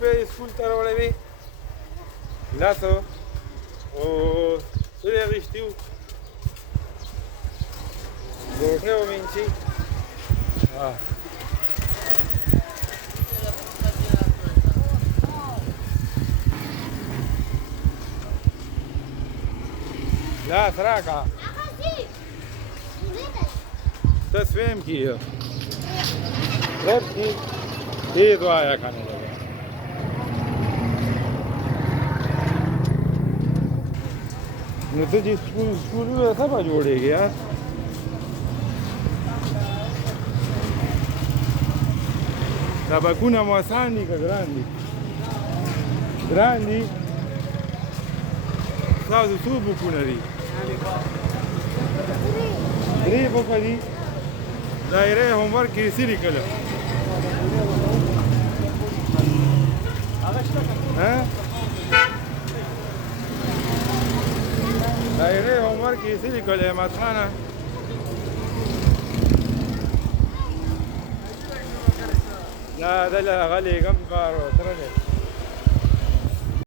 په سکول ته راوړی وې لاسو او څه یې اخیستي وو ګوښې ومینځي لاس راکړه ته سویم کیږه رب کی ये तो आया खाने लगा मुझे जी स्कूल में ऐसा बा जोड़ेगी यार tabakuna mwasani ka grandi sawa subu kuna ri dribo kadi daire homework ki siri kala دایره homework ki siri kala matkhana لا ده لا غالي كم بارو ترى